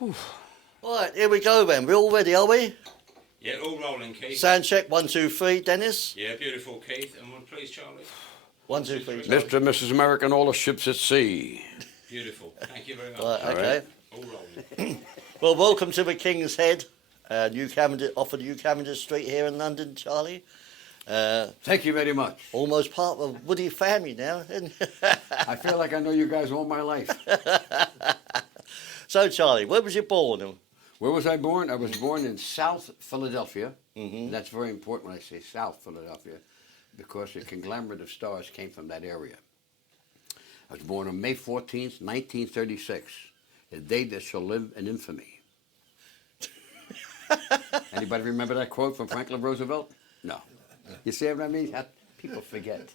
Right, here we go then. We're all ready, are we? Yeah, all rolling, Keith. Sound check, 1, 2, 3. Dennis? Yeah, beautiful, Keith. And one, please, Charlie. 1, 2, 3. Charlie. Mr. and Mrs. America and all the ships at sea. Beautiful. Thank you very much. Right, okay. All rolling. Well, welcome to the King's Head, off of New Cavendish Street here in London, Charlie. Thank you very much. Almost part of the Woody family now. I feel like I know you guys all my life. So, Charlie, where was you born? Where was I born? I was born in South Philadelphia. Mm-hmm. And that's very important when I say South Philadelphia, because the conglomerate of stars came from that area. I was born on May 14th, 1936, a day that shall live in infamy. Anybody remember that quote from Franklin Roosevelt? No. You see what I mean? People forget.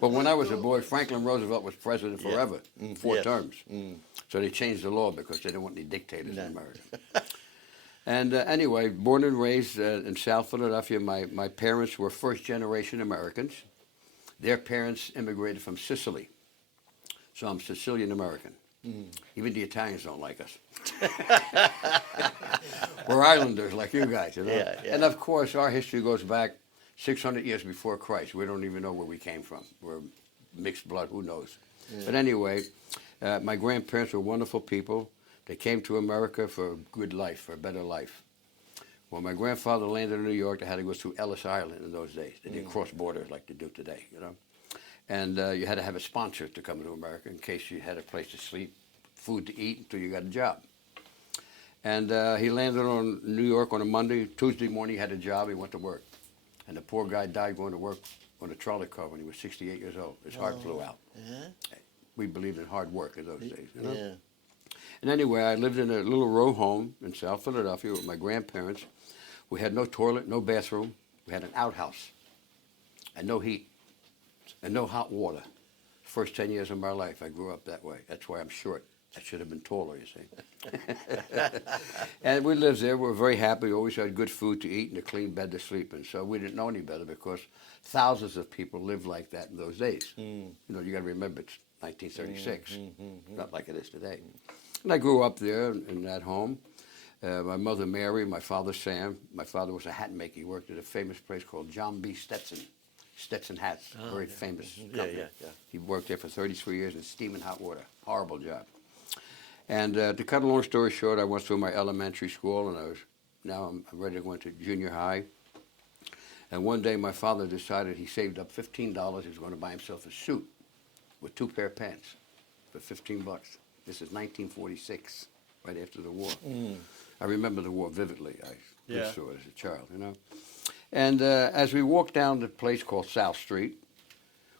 But when I was a boy, Franklin Roosevelt was president forever, four terms. So they changed the law because they didn't want any dictators in America. And anyway, born and raised in South Philadelphia, my parents were first-generation Americans. Their parents immigrated from Sicily. So I'm Sicilian-American. Even the Italians don't like us. We're islanders like you guys, you know? Yeah. And of course, our history goes back 600 years before Christ. We don't even know where we came from. We're mixed blood, who knows? Yeah. But anyway, my grandparents were wonderful people. They came to America for a good life, for a better life. When my grandfather landed in New York, they had to go through Ellis Island in those days. They didn't cross borders like they do today, you know? And you had to have a sponsor to come to America in case you had a place to sleep, food to eat until you got a job. And he landed on New York on a Monday. Tuesday morning, he had a job. He went to work. And the poor guy died going to work on a trolley car when he was 68 years old. His heart flew out. Yeah. We believed in hard work in those days, you know? Yeah. And anyway, I lived in a little row home in South Philadelphia with my grandparents. We had no toilet, no bathroom. We had an outhouse and no heat and no hot water. First 10 years of my life, I grew up that way. That's why I'm short. I should have been taller, you see. And we lived there. We were very happy. We always had good food to eat and a clean bed to sleep in. So we didn't know any better because thousands of people lived like that in those days. You know, you got to remember it's 1936, not like it is today. And I grew up there in that home. My mother Mary, my father Sam. My father was a hat maker. He worked at a famous place called John B. Stetson hats, very famous company. He worked there for 33 years in steam and hot water. Horrible job. And to cut a long story short, I went through my elementary school, and now I'm ready to go into junior high. And one day my father decided he saved up $15. He was going to buy himself a suit with 2 pair of pants for $15. This is 1946, right after the war. I remember the war vividly. I lived through it as a child, you know. And as we walked down the place called South Street,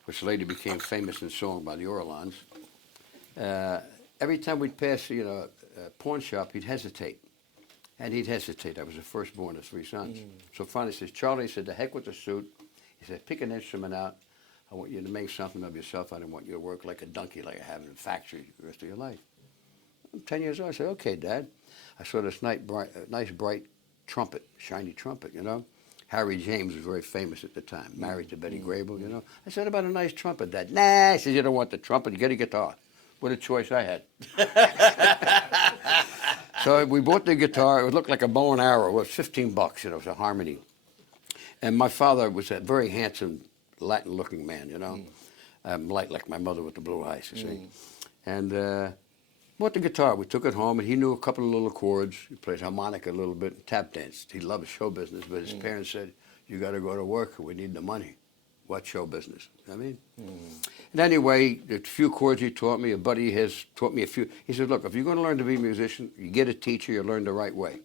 which later became famous in song by the Orleans, every time we'd pass, you know, a pawn shop, he'd hesitate. And he'd hesitate. I was the firstborn of 3 sons. So finally he says, Charlie, he said, the heck with the suit. He said, pick an instrument out. I want you to make something of yourself. I don't want you to work like a donkey like I have in a factory the rest of your life. I'm 10 years old. I said, okay, Dad. I saw this nice, bright trumpet, shiny trumpet, you know. Harry James was very famous at the time, married to Betty Grable, you know. I said, about a nice trumpet, Dad. Nah, he said, you don't want the trumpet, you get a guitar. What a choice I had. So we bought the guitar. It looked like a bow and arrow. It was $15, you know, it was a harmony. And my father was a very handsome, Latin-looking man, you know. Light like my mother with the blue eyes, you see. And bought the guitar. We took it home, and he knew a couple of little chords. He played harmonica a little bit, and tap danced. He loved show business, but his parents said, you got to go to work. We need the money. What show business? I mean? And anyway, the few chords he taught me, a buddy of his taught me a few. He said, look, if you're going to learn to be a musician, you get a teacher, you learn the right way.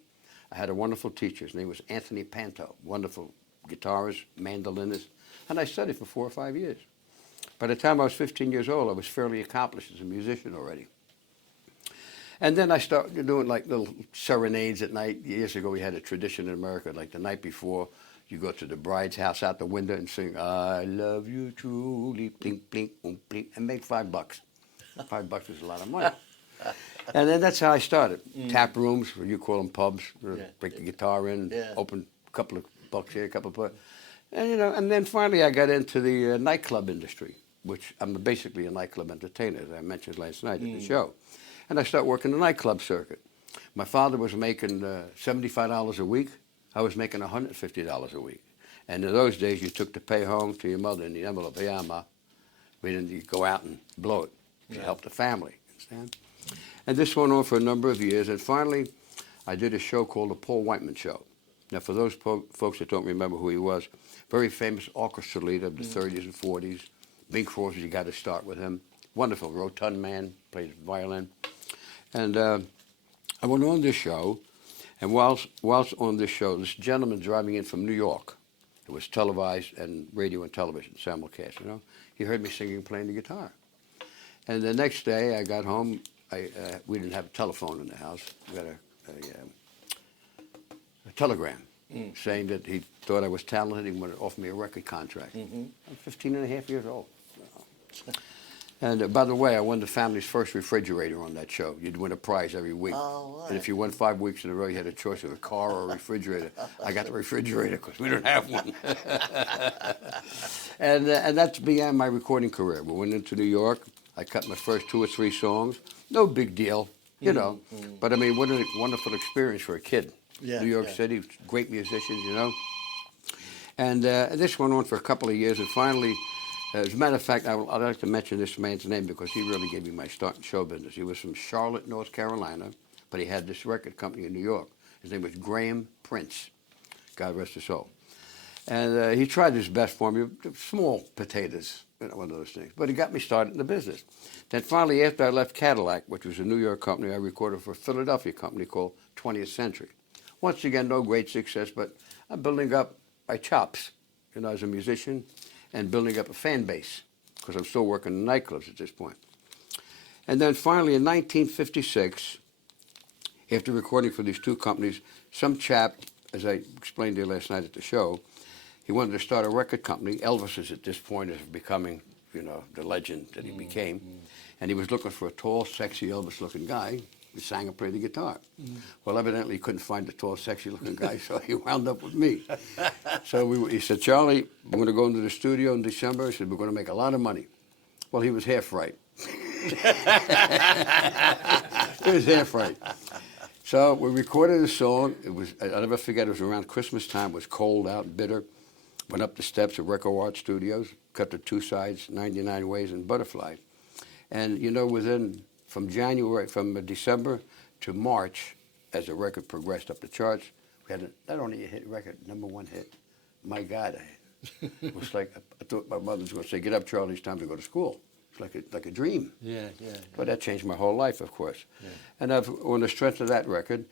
I had a wonderful teacher. His name was Anthony Panto, wonderful guitarist, mandolinist, and I studied for 4 or 5 years. By the time I was 15 years old, I was fairly accomplished as a musician already. And then I started doing like little serenades at night. Years ago, we had a tradition in America, like the night before, you go to the bride's house out the window and sing, I love you truly, blink, blink, boom, blink, and make $5. $5 is a lot of money. And then that's how I started. Tap rooms, or you call them pubs, break the guitar in, open a couple of bucks here, a couple of bucks. And, you know, and then finally I got into the nightclub industry, which I'm basically a nightclub entertainer, as I mentioned last night at the show. and I started working the nightclub circuit. My father was making $75 a week. I was making $150 a week. And in those days, you took the pay home to your mother in the envelope. Yeah, Ma. We didn't go out and blow it to help the family. Understand? And this went on for a number of years. And finally, I did a show called The Paul Whiteman Show. Now, for those folks that don't remember who he was, very famous orchestra leader of the 30s and 40s. Bing Crosby, you got to start with him. Wonderful, rotund man, played violin. And I went on this show, and whilst on this show, this gentleman driving in from New York, it was televised and radio and television, simulcast, you know. He heard me singing and playing the guitar. And the next day I got home, we didn't have a telephone in the house. We got a telegram saying that he thought I was talented. He wanted to offer me a record contract. I'm 15 and a half years old. And by the way, I won the family's first refrigerator on that show. You'd win a prize every week. Oh, right. And if you won 5 weeks in a row, you had a choice of a car or a refrigerator. I got the refrigerator because we didn't have one. And that began my recording career. We went into New York. I cut my first 2 or 3 songs. No big deal, you know. But I mean, what a wonderful experience for a kid. Yeah, New York City, great musicians, you know. And this went on for a couple of years, and finally, as a matter of fact, I'd like to mention this man's name because he really gave me my start in show business. He was from Charlotte, North Carolina, but he had this record company in New York. His name was Graham Prince, God rest his soul. And he tried his best for me, small potatoes, you know, one of those things. But he got me started in the business. Then finally, after I left Cadillac, which was a New York company, I recorded for a Philadelphia company called 20th Century. Once again, no great success, but I'm building up my chops, you know, as a musician, and building up a fan base, because I'm still working in nightclubs at this point. And then finally, in 1956, after recording for these 2 companies, some chap, as I explained to you last night at the show, he wanted to start a record company. Elvis is at this point is becoming, you know, the legend that he became. And he was looking for a tall, sexy, Elvis-looking guy who sang and played the guitar. Well, evidently he couldn't find a tall, sexy-looking guy, so he wound up with me. So he said, Charlie, we're going to go into the studio in December. He said, we're going to make a lot of money. Well, he was half right. He was half right. So we recorded a song. It was, I'll never forget, it was around Christmas time. It was cold out and bitter. Went up the steps of Record Art Studios, cut the 2 sides, 99 Ways and Butterfly. And, you know, from December to March, as the record progressed up the charts, we had not only a hit record, #1 hit. My God, it was like, I thought my mother was going to say, get up, Charlie, it's time to go to school. It's like a dream. Yeah. But that changed my whole life, of course. Yeah. And on the strength of that record,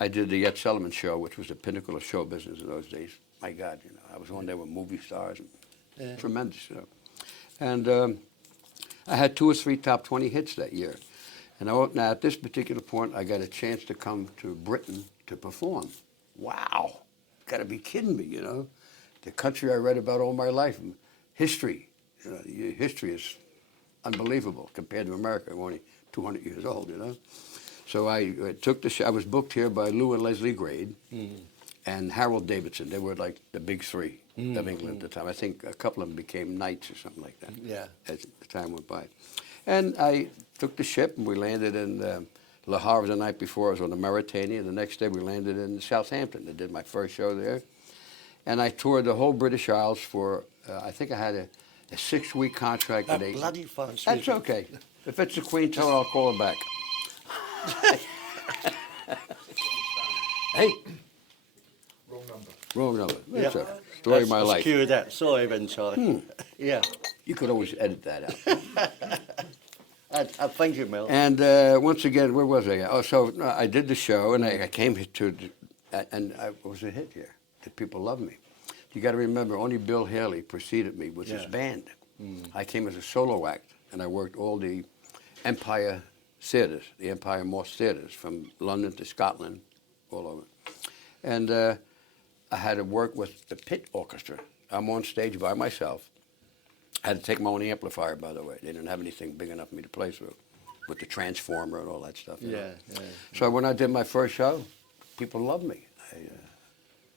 I did the Ed Sullivan Show, which was the pinnacle of show business in those days. My God, you know, I was on there with movie stars. And tremendous, you know. And I had 2 or 3 top 20 hits that year. And now at this particular point, I got a chance to come to Britain to perform. Wow. Got to be kidding me, you know. The country I read about all my life, history. You know, history is unbelievable compared to America. I'm only 200 years old, you know. So I took the show. I was booked here by Lou and Leslie Grade and Harold Davidson. They were like the big 3 of England at the time. I think a couple of them became knights or something like that. Yeah. As the time went by. And I took the ship and we landed in Le Havre the night before. I was on the Mauritania. The next day we landed in Southampton. I did my first show there. And I toured the whole British Isles for, I think I had a 6-week contract. That bloody fun. That's okay. If it's the Queen, tell her I'll call her back. Hey. Wrong number. That's a story of my life. Cure that. Sorry, Ben, Charlie. Yeah. You could always edit that out. Thank you, Mel. And once again, where was I? Oh, so I did the show, and I came to, and I was a hit here. The people loved me. You got to remember, only Bill Haley preceded me with his band. I came as a solo act, and I worked all the Empire theaters, the Empire Moss theaters, from London to Scotland, all over. And I had to work with the pit orchestra. I'm on stage by myself. I had to take my own amplifier, by the way. They didn't have anything big enough for me to play through, with the transformer and all that stuff. You know? So when I did my first show, people loved me.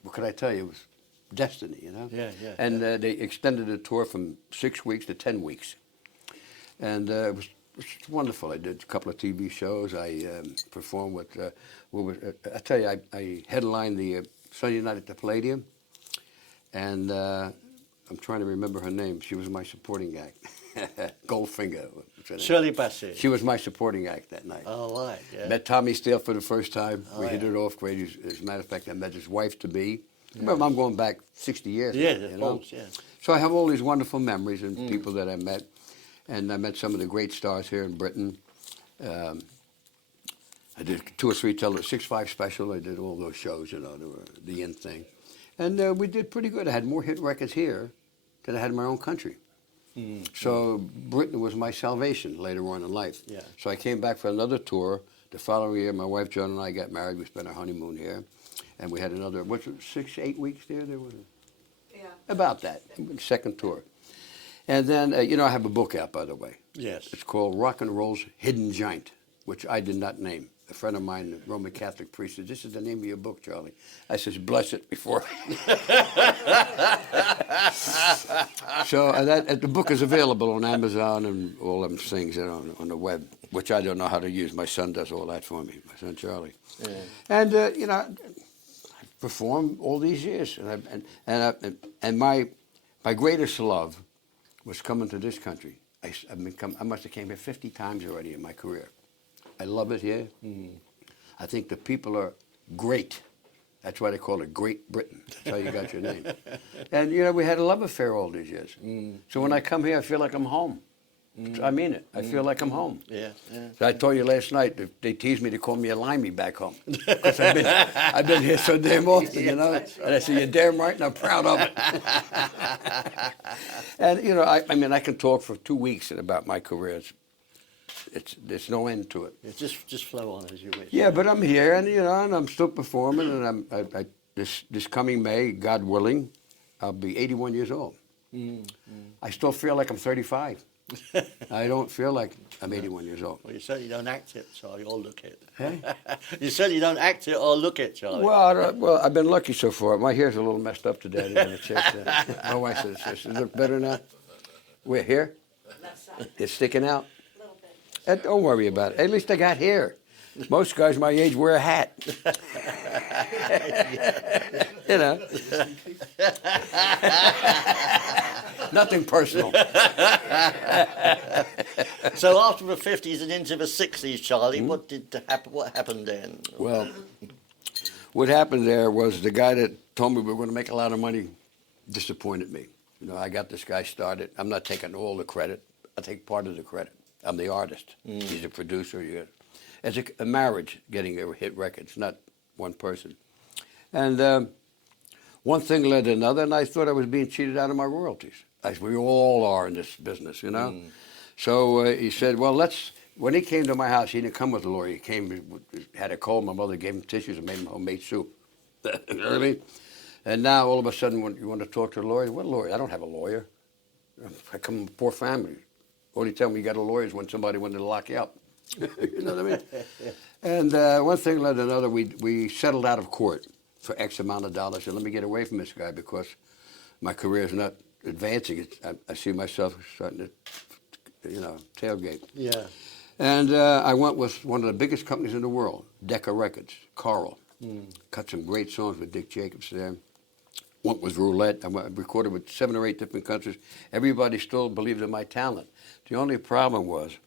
What could I tell you? It was destiny, you know? And they extended the tour from 6 weeks to 10 weeks. And it was it's wonderful. I did a couple of TV shows. I performed with, I tell you, I headlined the Sunday night at the Palladium, and I'm trying to remember her name. She was my supporting act. Goldfinger. what's her name? Shirley Bassey. She was my supporting act that night. Oh, right, yeah. Met Tommy Steele for the first time. Oh, We hit yeah. it off great. As a matter of fact, I met his wife to be. Well, I'm going back 60 years. Yeah, now, of you know? course, yeah. So I have all these wonderful memories and people that I met. And I met some of the great stars here in Britain. I did 2 or 3 6-5 special. I did all those shows, you know, the in thing. And we did pretty good. I had more hit records here than I had in my own country. So Britain was my salvation later on in life. Yeah. So I came back for another tour. The following year, my wife Joan and I got married. We spent our honeymoon here. And we had another, 6, 8 weeks there? There was Yeah. about that, second tour. And then, you know, I have a book out, by the way. Yes. It's called Rock and Roll's Hidden Giant, which I did not name. A friend of mine, a Roman Catholic priest, said, "This is the name of your book, Charlie." I says, "Bless it before." So the book is available on Amazon and all them things, you know, on the web, which I don't know how to use. My son does all that for me, my son Charlie. Yeah. And, you know, I performed all these years. And my greatest love was coming to this country. I must have came here 50 times already in my career. I love it here. I think the people are great. That's why they call it Great Britain. That's how you got your name. And, you know, we had a love affair all these years. So when I come here, I feel like I'm home. I mean it. I feel like I'm home. Yeah, yeah. So I told you last night, they teased me to call me a limey back home. Because I've been here so damn often, you know. And I said, "You're damn right, and I'm proud of it." And, you know, I mean, I can talk for 2 weeks about my career. There's no end to it. Yeah, just flow on as you wish. Yeah, but I'm here, and you know, and I'm still performing, and this coming May, God willing, I'll be 81 years old. I still feel like I'm 35. I don't feel like I'm 81 years old. Well, you certainly don't act it, Charlie, or look it. Hey? You certainly don't act it or look it, Charlie. Well, I've been lucky so far. My hair's a little messed up today. I didn't check that. My wife says, "Does it look better now?" We're here. Left side, It's sticking out. a little bit. Don't worry about it. At least I got hair. Most guys my age wear a hat. You know. Nothing personal. So after the 50s and into the 60s, Charlie, what happened then? Well, what happened there was the guy that told me we were going to make a lot of money disappointed me. You know, I got this guy started. I'm not taking all the credit. I take part of the credit. I'm the artist. He's a producer. It's a marriage getting a hit records, not one person. And one thing led to another, and I thought I was being cheated out of my royalties, as we all are in this business, you know. So he said, "Well, when he came to my house, he didn't come with a lawyer. He came, had a cold. My mother gave him tissues and made him homemade soup." You know what I mean? And now all of a sudden, when you want to talk to a lawyer, what lawyer? I don't have a lawyer. I come from a poor family. Only time you got a lawyer is when somebody wanted to lock you up. You know what I mean? And one thing led to another. We settled out of court for X amount of dollars. And let me get away from this guy because my career is not advancing. I see myself starting to, you know, tailgate. Yeah. And I went with one of the biggest companies in the world, Decca Records, Carl. Cut some great songs with Dick Jacobs there. One was Roulette. I recorded with 7 or 8 different countries. Everybody still believed in my talent. The only problem was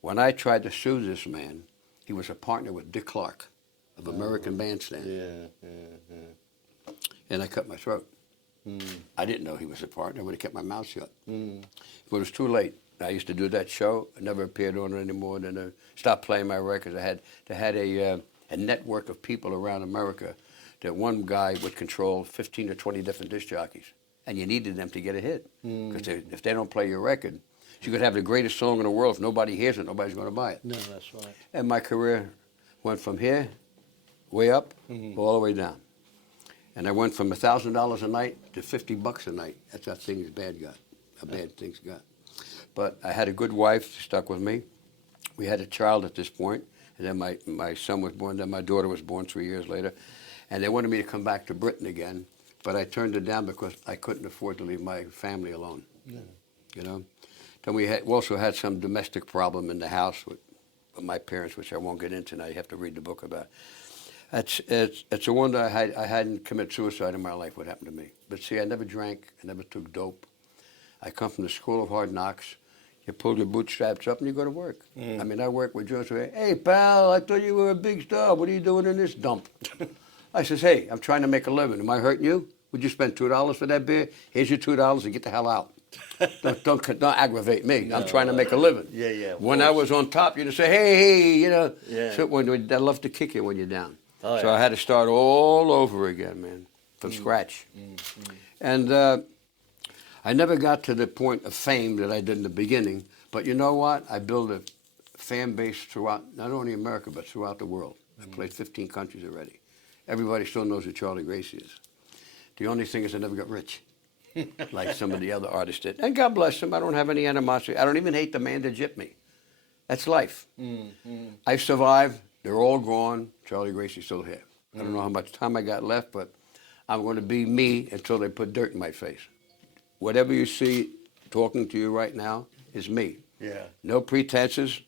when I tried to sue this man, he was a partner with Dick Clark of American Bandstand. Yeah. And I cut my throat. I didn't know he was a partner. I would have kept my mouth shut. But it was too late. I used to do that show. I never appeared on it anymore. Then I stopped playing my records. They had a network of people around America that one guy would control 15 or 20 different disc jockeys. And you needed them to get a hit. Because if they don't play your record, you could have the greatest song in the world. If nobody hears it, nobody's going to buy it. No, that's right. And my career went from here, way up, all the way down. And I went from $1,000 a night to $50 a night. That's how things bad things got. But I had a good wife, stuck with me. We had a child at this point, and then my son was born, then my daughter was born 3 years later. And they wanted me to come back to Britain again, but I turned it down because I couldn't afford to leave my family alone. Yeah. You know? Then we also had some domestic problem in the house with my parents, which I won't get into now. You have to read the book about. It's a wonder I hadn't committed suicide in my life. What happened to me? But see, I never drank. I never took dope. I come from the school of hard knocks. You pull your bootstraps up and you go to work. I mean, I work with Jones. Hey, pal, I thought you were a big star. What are you doing in this dump? I says, hey, I'm trying to make a living. Am I hurting you? Would you spend $2 for that beer? Here's your $2 and get the hell out. Don't aggravate me. I'm trying to make a living. Yeah, yeah. When I was on top, you'd say, hey, you know. Yeah. So they love to kick you when you're down. Oh, So yeah. I had to start all over again, man, from scratch. And I never got to the point of fame that I did in the beginning. But you know what? I built a fan base throughout, not only America, but throughout the world. I played 15 countries already. Everybody still knows who Charlie Gracie is. The only thing is I never got rich, like some of the other artists did. And God bless them. I don't have any animosity. I don't even hate the man that gypped me. That's life. I survived. They're all gone. Charlie Gracie's still here. I don't know how much time I got left, but I'm going to be me until they put dirt in my face. Whatever you see talking to you right now is me. Yeah. No pretenses.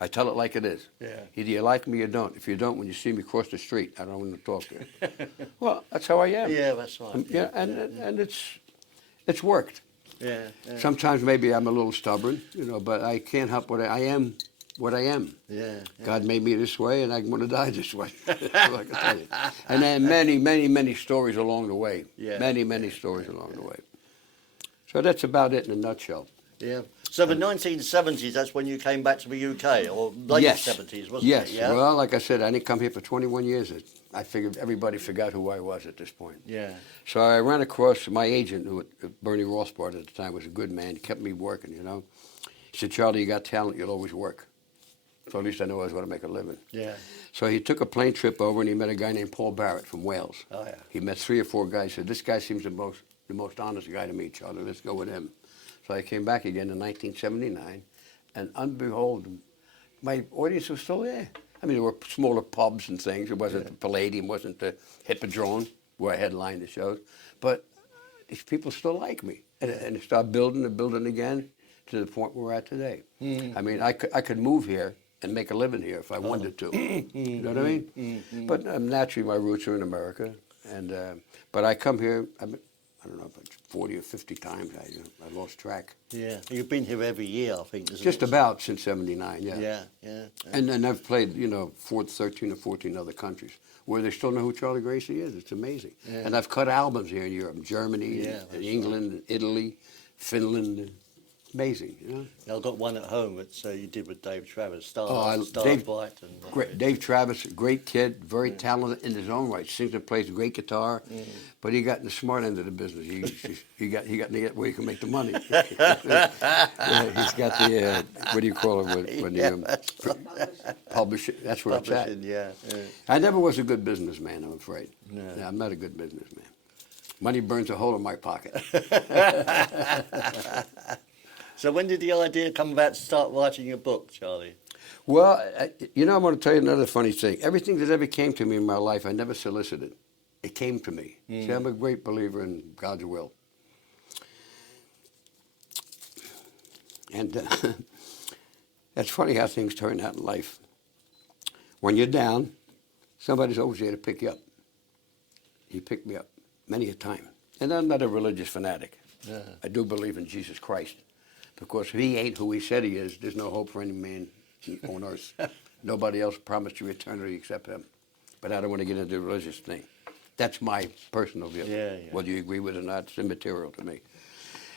I tell it like it is. Yeah. Either you like me or don't. If you don't, when you see me cross the street, I don't want to talk to you. Well, that's how I am. Yeah, that's right. Yeah, and it's worked. Yeah. Yeah. Sometimes maybe I'm a little stubborn, you know, but I can't help what I am. What I am. Yeah. God made me this way, and I'm going to die this way. That's all I can tell you. And then many, many, many stories along the way. Yeah. Many, many stories along the way. So that's about it in a nutshell. Yeah. So the 1970s, that's when you came back to the UK, or late Yes. 70s, wasn't Yes. it? Yeah. Well, like I said, I didn't come here for 21 years. I figured everybody forgot who I was at this point. Yeah. So I ran across my agent, who Bernie Rothbard at the time was a good man. He kept me working, you know. He said, Charlie, you got talent, you'll always work. So at least I knew I was going to make a living. Yeah. So he took a plane trip over and he met a guy named Paul Barrett from Wales. Oh, yeah. He met 3 or 4 guys. He said, this guy seems the most honest guy to meet, Charlie. Let's go with him. So I came back again in 1979, and unbehold, my audience was still there. I mean, there were smaller pubs and things. It wasn't the Palladium, wasn't the Hippodrome where I headlined the shows. But these people still like me. And it started building and building again to the point where we're at today. I mean, I could move here and make a living here if I wanted to. You know what I mean? But naturally, my roots are in America. And but I come here, I don't know, about 40 or 50 times. I lost track. Yeah. You've been here every year, I think, isn't Just it? about since '79, yeah. Yeah. Yeah. And I've played, 13 or 14 other countries where they still know who Charlie Gracie is. It's amazing. Yeah. And I've cut albums here in Europe, Germany, Yeah, and that's England, and Italy, Finland. Amazing, you know. I've got one at home that you did with Dave Travers, Star Dave- Bright. And, Great, Dave Travis, great kid, very talented in his own right. Sings and plays great guitar, but he got in the smart end of the business. He got to get where he can make the money. Yeah, he's got the what do you call it when publishing? That's where it's at. Publishing, yeah. I never was a good businessman, I'm afraid. No. Yeah, I'm not a good businessman. Money burns a hole in my pocket. So when did the idea come about to start writing a book, Charlie? Well, I'm going to tell you another funny thing. Everything that ever came to me in my life, I never solicited. It came to me. See, I'm a great believer in God's will. And that's funny how things turn out in life. When you're down, somebody's always there to pick you up. He picked me up many a time. And I'm not a religious fanatic. Yeah. I do believe in Jesus Christ. Because if he ain't who he said he is, there's no hope for any man on earth. Nobody else promised you eternity except him. But I don't want to get into the religious thing. That's my personal view. Yeah. Whether you agree with it or not, it's immaterial to me.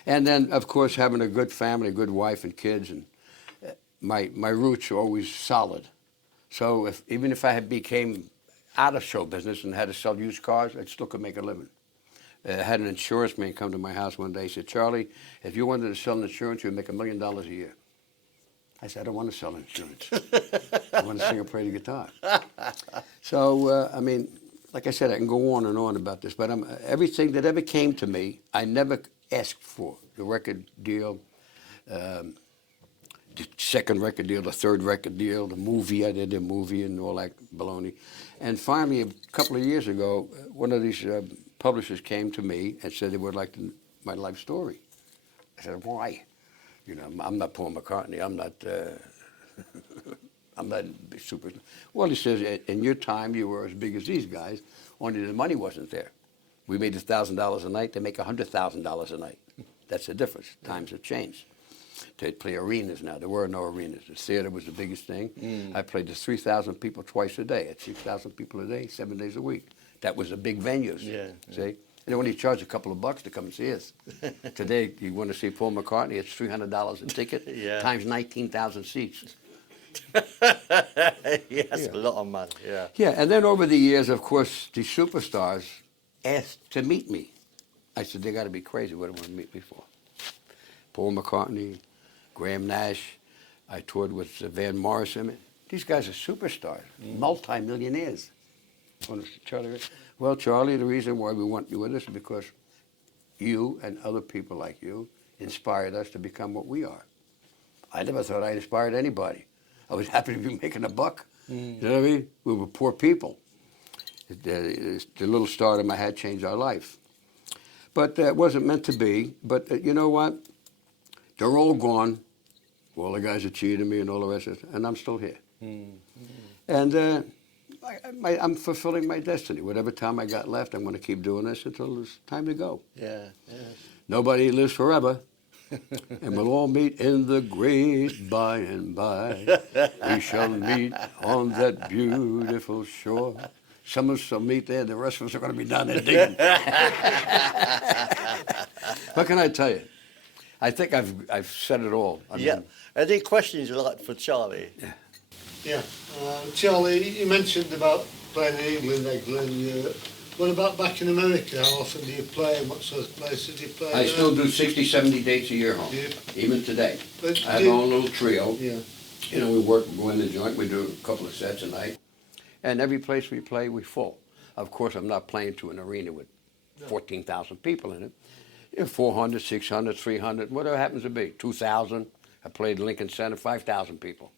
And then, of course, having a good family, a good wife and kids, and my roots are always solid. So even if I had became out of show business and had to sell used cars, I still could make a living. I had an insurance man come to my house one day. He said, Charlie, if you wanted to sell insurance, you'd make $1 million a year. I said, I don't want to sell insurance. I want to sing and play the guitar. So, I mean, like I said, I can go on and on about this, but everything that ever came to me, I never asked for. The record deal, the second record deal, the third record deal, the movie, I did a movie and all that baloney. And finally, a couple of years ago, one of these publishers came to me and said they would like my life story. I said, why? You know, I'm not Paul McCartney. I'm not. I'm not super. Well, he says, in your time, you were as big as these guys. Only the money wasn't there. We made $1,000 a night. They make $100,000 a night. That's the difference. Times have changed. They play arenas now. There were no arenas. The theater was the biggest thing. I played to 3,000 people twice a day. At 6,000 people a day, 7 days a week. That was the big venues. Yeah. See? And they only charge a couple of bucks to come and see us. Today, you want to see Paul McCartney, it's $300 a ticket Yeah. times 19,000 seats. Yes, a lot of money. Yeah. Yeah, and then over the years, of course, these superstars asked to meet me. I said, they got to be crazy. What do they want to meet me for? Paul McCartney, Graham Nash. I toured with Van Morrison. These guys are superstars, multi-millionaires. Charlie, well, Charlie, the reason why we want you with us is because you and other people like you inspired us to become what we are. I never thought I inspired anybody. I was happy to be making a buck. You know what I mean? We were poor people. The little stardom I had changed our life. But it wasn't meant to be. But you know what? They're all gone. All the guys that cheated me and all the rest of it, and I'm still here. And I'm fulfilling my destiny. Whatever time I got left, I'm going to keep doing this until it's time to go. Yeah. Yeah. Nobody lives forever. And we'll all meet in the great by and by. We shall meet on that beautiful shore. Some of us will meet there, the rest of us are going to be down there digging. What can I tell you? I think I've said it all. I Yeah. mean, Any questions you like for Charlie? Yeah. Charlie, you mentioned about playing in England, England. What about back in America? How often do you play and what sort of places do you play? I still do 60, 70 dates a year home, Yeah. even today. But I have do- my own little trio. Yeah. You know, we work, go in the joint, we do a couple of sets a night. And every place we play, we full. Of course, I'm not playing to an arena with 14,000 people in it. You know, 400, 600, 300, whatever happens to be. 2,000. I played Lincoln Center, 5,000 people.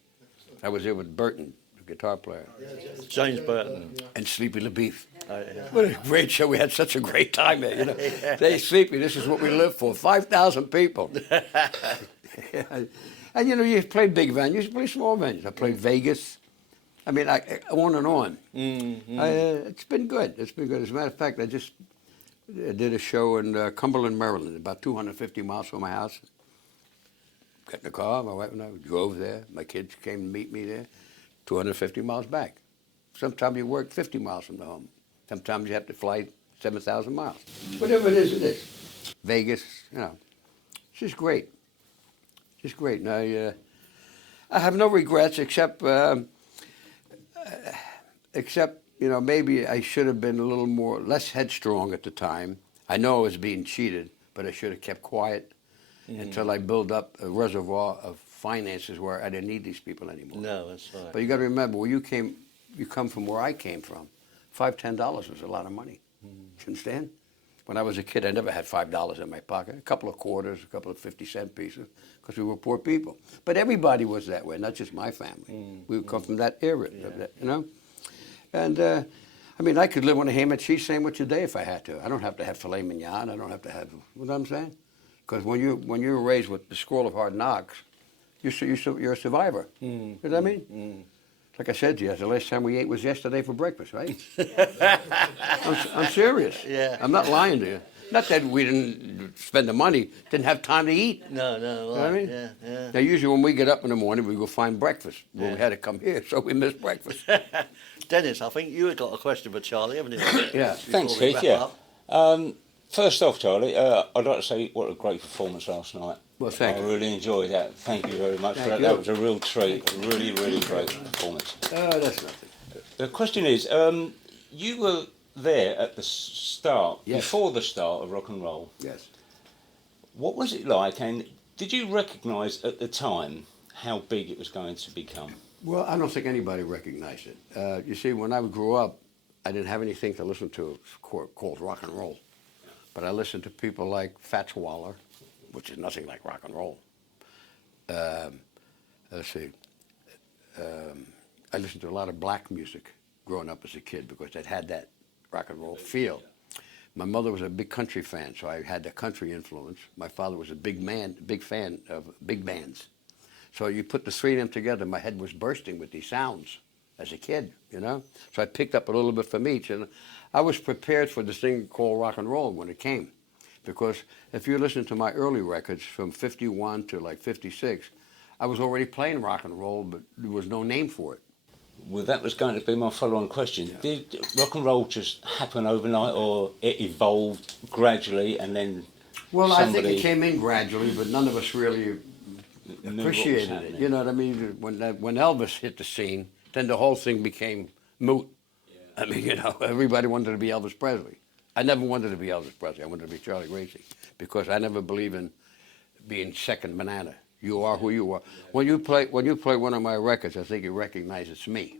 I was there with Burton, the guitar player, James Burton. and Sleepy LaBeef. Oh, yeah. What a great show. We had such a great time there, you know. They Sleepy, this is what we live for. 5,000 people. And, you know, you play big venues, you play small venues. I played Vegas. I mean, on and on. It's been good. It's been good. As a matter of fact, I just did a show in Cumberland, Maryland, about 250 miles from my house. Got in the car, my wife and I drove there. My kids came to meet me there, 250 miles back. Sometimes you work 50 miles from the home. Sometimes you have to fly 7,000 miles. Whatever it is, it is. Vegas, you know, it's just great. Just great. And I have no regrets except, you know, maybe I should have been a little less headstrong at the time. I know I was being cheated, but I should have kept quiet until I build up a reservoir of finances where I didn't need these people anymore. No, that's right. But you got to remember, where you come from where I came from. $5, $10 was a lot of money. You understand? When I was a kid, I never had $5 in my pocket. A couple of quarters, a couple of 50-cent pieces, because we were poor people. But everybody was that way, not just my family. We would come from that era, you know? And, I mean, I could live on a ham and cheese sandwich a day if I had to. I don't have to have filet mignon. I don't have to have, you know what I'm saying? Because when you're raised with the school of hard knocks, you're a survivor. You know what I mean? Like I said to you, the last time we ate was yesterday for breakfast, right? I'm serious. Yeah. I'm not lying to you. Not that we didn't spend the money, didn't have time to eat. No, You know right. what I mean? Yeah, yeah. Now, usually when we get up in the morning, we go find breakfast. Well, we Yeah. had to come here, so we missed breakfast. Dennis, I think you got a question for Charlie, haven't you? Yeah. Thanks, Before we Keith. wrap Yeah. up. First off, Charlie, I'd like to say what a great performance last night. Well, thank I you. really enjoyed that. Thank you very much for Thank that. you. That was a real treat. A really, really great performance. That's nothing. The question is, you were there at the start, Yes. before the start of rock and roll. Yes. What was it like, and did you recognise at the time how big it was going to become? Well, I don't think anybody recognized it. You see, when I grew up, I didn't have anything to listen to called rock and roll. But I listened to people like Fats Waller, which is nothing like rock and roll. Let's see. I listened to a lot of black music growing up as a kid because it had that rock and roll feel. My mother was a big country fan, so I had the country influence. My father was a big fan of big bands. So you put the three of them together, my head was bursting with these sounds as a kid, you know? So I picked up a little bit from each, and I was prepared for this thing called rock and roll when it came. Because if you listen to my early records from 51 to like 56, I was already playing rock and roll, but there was no name for it. Well, that was going to be my follow-on question. Did rock and roll just happen overnight, or it evolved gradually and then Well, I think somebody it came in gradually, but none of us really knew what was appreciated it. happening? You know what I mean? When Elvis hit the scene, then the whole thing became moot. I mean, you know, everybody wanted to be Elvis Presley. I never wanted to be Elvis Presley. I wanted to be Charlie Gracie because I never believe in being second banana. You are who you are. When you play one of my records, I think you recognize it's me.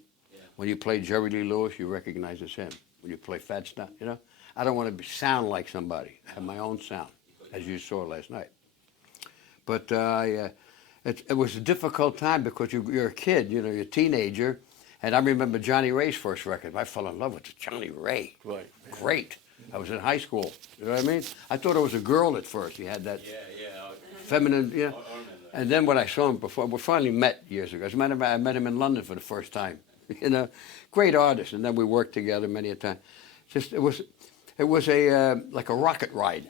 When you play Jerry Lee Lewis, you recognize it's him. When you play Fat Stuff, you know, I don't want to sound like somebody. I have my own sound, as you saw last night. But it was a difficult time because you're a kid, you know, you're a teenager. And I remember Johnny Ray's first record. I fell in love with Johnny Ray. Right. Great. I was in high school. You know what I mean? I thought it was a girl at first. He had that feminine, you know. And then when I saw him before, we finally met years ago. As a matter of fact, I met him in London for the first time. You know, great artist. And then we worked together many a time. Just it was a like a rocket ride.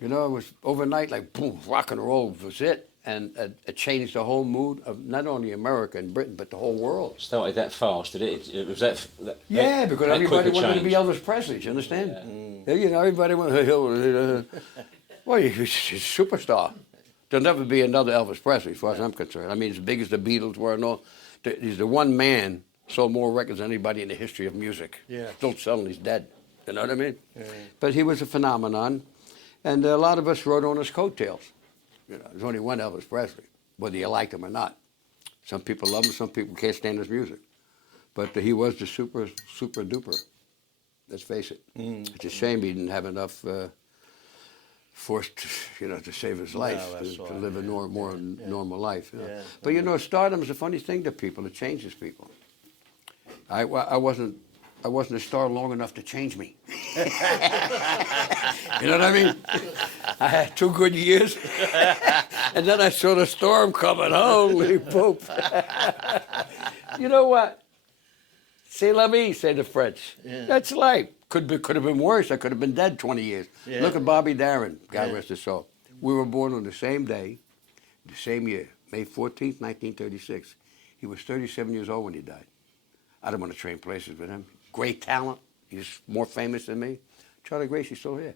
You know, it was overnight, like boom, rock and roll was it. And it changed the whole mood of not only America and Britain, but the whole world. Started that fast, did it? It was that Yeah, because that everybody quick a wanted to be change. Elvis Presley, you understand? Yeah. You know, everybody wanted, well, he's a superstar. There'll never be another Elvis Presley, as far as I'm concerned. I mean, as big as the Beatles were and all, he's the one man sold more records than anybody in the history of music. Yeah. Still selling, he's dead. You know what I mean? Yeah. But he was a phenomenon, and a lot of us rode on his coattails. You know, there's only one Elvis Presley, whether you like him or not. Some people love him, some people can't stand his music. But he was the super duper. Let's face it. It's a shame he didn't have enough force, to save his life, to live a more normal life. You know? Yeah. But you know, stardom is a funny thing to people. It changes people. I wasn't a star long enough to change me. You know what I mean? I had 2 good years, and then I saw the storm coming. Holy poop! You know what? C'est la vie, say the French. Yeah. That's life. Could have been worse. I could have been dead 20 years. Yeah. Look at Bobby Darin, God rest his soul. We were born on the same day, the same year, May 14th, 1936. He was 37 years old when he died. I don't want to trade places with him. Great talent. He's more famous than me. Charlie Gracie's still here.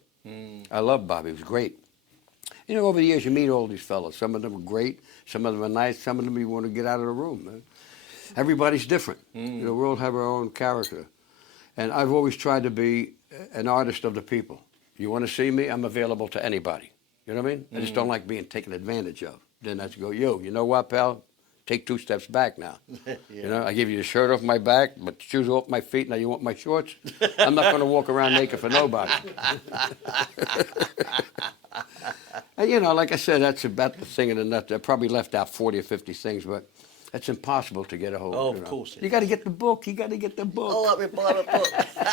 I love Bobby. He was great. You know, over the years, you meet all these fellas. Some of them are great. Some of them are nice. Some of them you want to get out of the room. Man. Everybody's different. You know, we all have our own character. And I've always tried to be an artist of the people. You want to see me? I'm available to anybody. You know what I mean? I just don't like being taken advantage of. Then I have to go, yo, you know what, pal? Take 2 steps back now. You know, I give you the shirt off my back, but the shoes off my feet. Now you want my shorts? I'm not going to walk around naked for nobody. And you know, like I said, that's about the thing in the nut. I probably left out 40 or 50 things, but it's impossible to get a hold of. Oh, you of know. course it You got to get the book. You got to get the book. Oh, let me buy the book.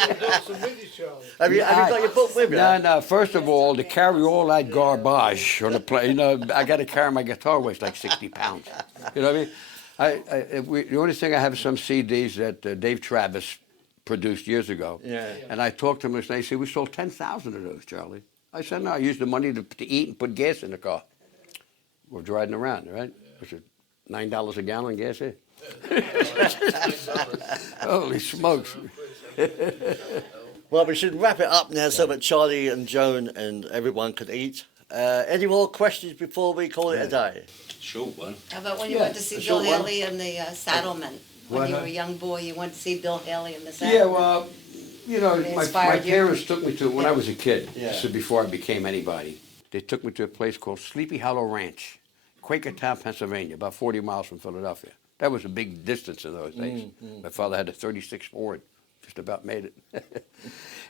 You've got some video, Charlie. Have you got your book with you? No. First of all, to carry all that garbage on the plane, you know, I got to carry my guitar weighs like 60 pounds. You know what I mean? The only thing I have is some CDs that Dave Travis produced years ago. Yeah. And I talked to him and he said, we sold 10,000 of those, Charlie. I said, no, I used the money to eat and put gas in the car. We're driving around, right? Was it $9 a gallon gas here? Holy smokes. Well, we should wrap it up now so that Charlie and Joan and everyone could eat. Any more questions before we call it a day? Short one. How about when you Yeah, went to see a Bill short one. Haley and the Saddlemen? When What, you huh? were a young boy, you went to see Bill Haley and the Saddlemen. Yeah, well, you know, They my inspired you? parents took me to, when I was a kid, Yeah. this is before I became anybody, they took me to a place called Sleepy Hollow Ranch, Quakertown, Pennsylvania, about 40 miles from Philadelphia. That was a big distance in those days. My father had a 36 Ford, just about made it.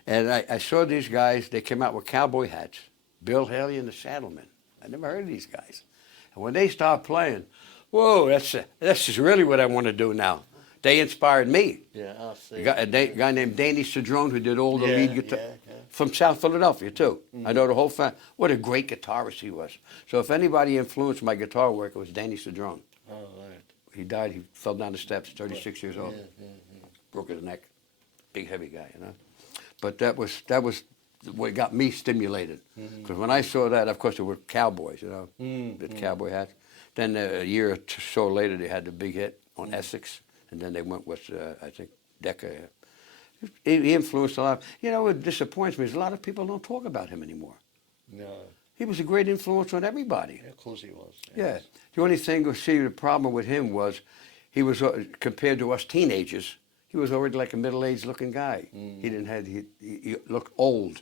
And I saw these guys, they came out with cowboy hats, Bill Haley and the Saddlemen. I never heard of these guys. And when they started playing, whoa, that's just really what I want to do now. They inspired me. Yeah, I see. A guy named Denis Hoare who did all the Yeah, lead guitar. yeah. from South Philadelphia too. I know the whole family. What a great guitarist he was. So if anybody influenced my guitar work, it was Denis Hoare. Oh, right. He died. He fell down the steps. 36 years old. Yeah. Broke his neck. Big heavy guy, you know. But that was what got me stimulated. Because when I saw that, of course, there were cowboys, you know, the cowboy hats. Then a year or so later, they had the big hit on Essex, and then they went with I think Decca. He influenced a lot. You know, what disappoints me is a lot of people don't talk about him anymore. No. He was a great influence on everybody. Yeah, of course he was. Yeah. The only thing, the problem with him was he was, compared to us teenagers, he was already like a middle-aged looking guy. He didn't have, he looked old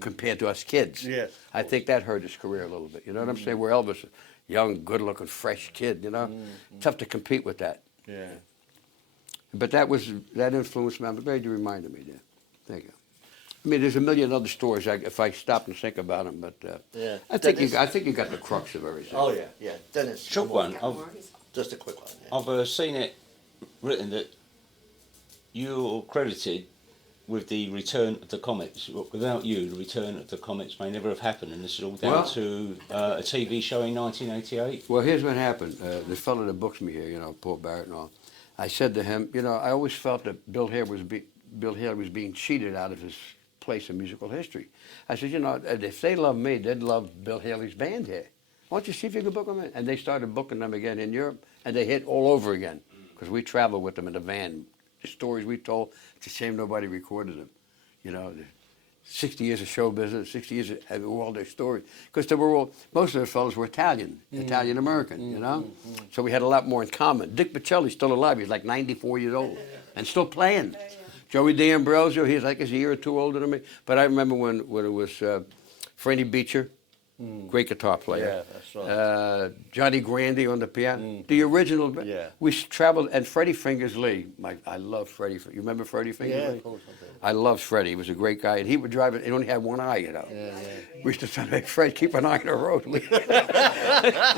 compared to us kids. Yes. I think that hurt his career a little bit. You know what I'm saying? Where Elvis, young, good-looking, fresh kid, you know? Tough to compete with that. Yeah. But that influenced me. I'm glad you reminded me there. Thank you. I mean, there's a million other stories if I stop and think about them, but Yeah. I think Dennis? you got the crux of everything. Oh, yeah. Dennis. Short one. Just a quick one. Yeah. I've seen it written that you're credited with the return of the comets. Without you, the return of the comets may never have happened, and this is all down Well- to a TV show in 1988. Well, here's what happened. The fellow that books me here, you know, Paul Barrett and all, I said to him, you know, I always felt that Bill Hare was being cheated out of his place in musical history. I said, you know, if they love me, they'd love Bill Haley's band here. Why don't you see if you can book them in? And they started booking them again in Europe, and they hit all over again because we traveled with them in the van. The stories we told, it's a shame nobody recorded them. You know, 60 years of show business, 60 years of all their stories. Because they were all, most of the fellows were Italian-American, you know? So we had a lot more in common. Dick Bocelli's still alive. He's like 94 years old and still playing. Joey D'Ambrosio, he's like a year or two older than me. But I remember when it was Freddie Beecher, great guitar player. Yeah, that's right. Johnny Grandi on the piano. The original. Yeah. We traveled, and Freddie Fingers Lee. I love Freddie. You remember Freddie Fingers Yeah, Lee? of course I do. I loved Freddie. He was a great guy. And he would drive it. He only had one eye, you know. Yeah. We used to say, hey, Fred, keep an eye on the road.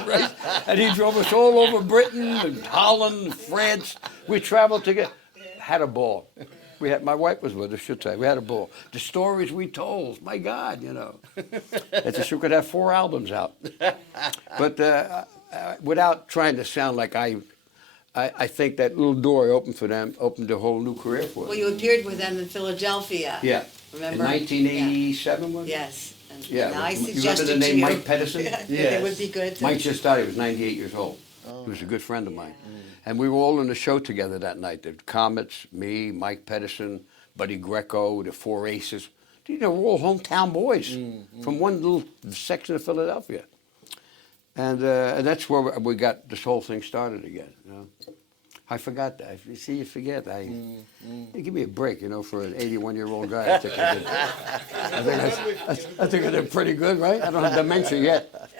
Right? And he drove us all over Britain and Holland and France. We traveled together. Had a ball. My wife was with us, should say. We had a ball. The stories we told, my God, you know. It's a sure could have 4 albums out. But without trying to sound like I think that little door I opened for them opened a whole new career for them. Well, you appeared with them in Philadelphia. Yeah. Remember? In 1987, was it? Yes. And, Yeah. and I You remember suggested the name to you. Mike Pedersen? It Yes. would be good to. Mike just died. He was 98 years old. He was a good friend of mine. And we were all in the show together that night. The Comets, me, Mike Pedersen, Buddy Greco, the Four Aces. You know, we're all hometown boys from one little section of Philadelphia. And that's where we got this whole thing started again. You know? I forgot that. You see, you forget. Hey, give me a break, you know, for an 81-year-old guy. I think I did pretty good, right? I don't have dementia yet.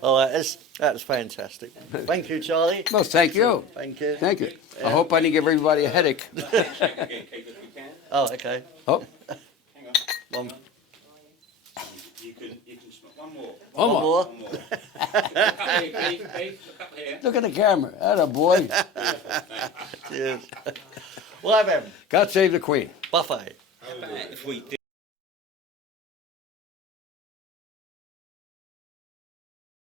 Oh, that's fantastic. Thank you, Charlie. No, thank you. Thank you. Thank you. I hope I didn't give everybody a headache. Again, Keith, if we can. Oh, okay. Oh, Hang on. One You can smoke one more. one more. more. One more. Look up here, Keith. Look up here. Look at the camera. Atta boy. Cheers. Well, then, God save the Queen. buffet. How about if we did